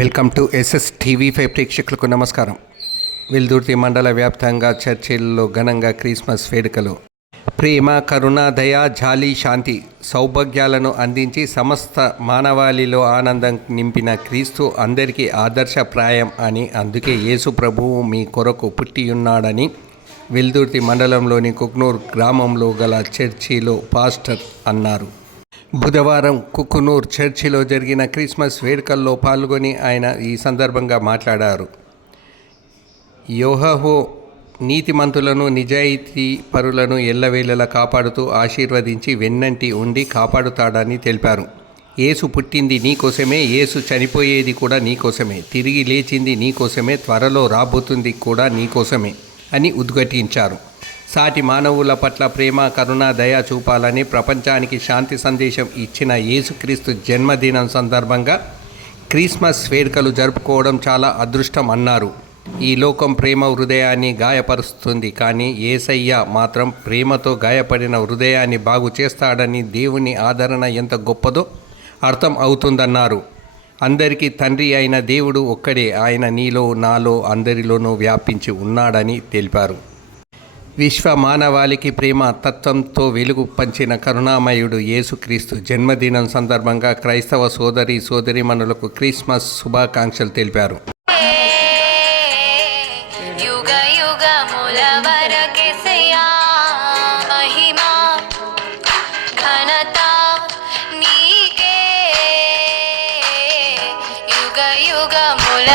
Welcome to SS TV 5 ప్రేక్షకులకు నమస్కారం. వెల్దుర్తి మండల వ్యాప్తంగా చర్చిల్లో ఘనంగా క్రిస్మస్ వేడుకలు. ప్రేమ, కరుణ, దయ, జాలి, శాంతి, సౌభాగ్యాలను అందించి సమస్త మానవాళిలో ఆనందం నింపిన క్రీస్తు అందరికీ ఆదర్శప్రాయం అని, అందుకే యేసు ప్రభువు మీ కొరకు పుట్టియున్నాడని వెల్దుర్తి మండలంలోని కుక్నూర్ గ్రామంలో గల చర్చిలో పాస్టర్ అన్నారు. బుధవారం కుకునూర్ చర్చిలో జరిగిన క్రిస్మస్ వేడుకల్లో పాల్గొని ఆయన ఈ సందర్భంగా మాట్లాడారు. యోహోవా నీతిమంతులను, నిజాయితీ పరులను ఎల్లవేళలా కాపాడుతూ ఆశీర్వదించి వెన్నంటి ఉండి కాపాడుతాడని తెలిపారు. యేసు పుట్టింది నీకోసమే, యేసు చనిపోయేది కూడా నీకోసమే, తిరిగి లేచింది నీకోసమే, త్వరలో రాబోతుంది కూడా నీకోసమే అని ఉద్ఘాటించారు. సాటి మానవుల పట్ల ప్రేమ, కరుణ, దయ చూపాలని ప్రపంచానికి శాంతి సందేశం ఇచ్చిన యేసుక్రీస్తు జన్మదినం సందర్భంగా క్రిస్మస్ వేడుకలు జరుపుకోవడం చాలా అదృష్టం అన్నారు. ఈ లోకం ప్రేమ హృదయాన్ని గాయపరుస్తుంది, కానీ యేసయ్య మాత్రం ప్రేమతో గాయపడిన హృదయాన్ని బాగు చేస్తాడని, దేవుని ఆదరణ ఎంత గొప్పదో అర్థం అవుతుందన్నారు. అందరికీ తండ్రి అయిన దేవుడు ఒక్కడే, ఆయన నీలో, నాలో, అందరిలోనూ వ్యాపించి ఉన్నాడని తెలిపారు. విశ్వ మానవాళికి ప్రేమ తత్వంతో వెలుగు పంచిన కరుణామయుడు యేసుక్రీస్తు జన్మదినం సందర్భంగా క్రైస్తవ సోదరీమణులకు క్రిస్మస్ శుభాకాంక్షలు తెలిపారు. యుగ యుగముల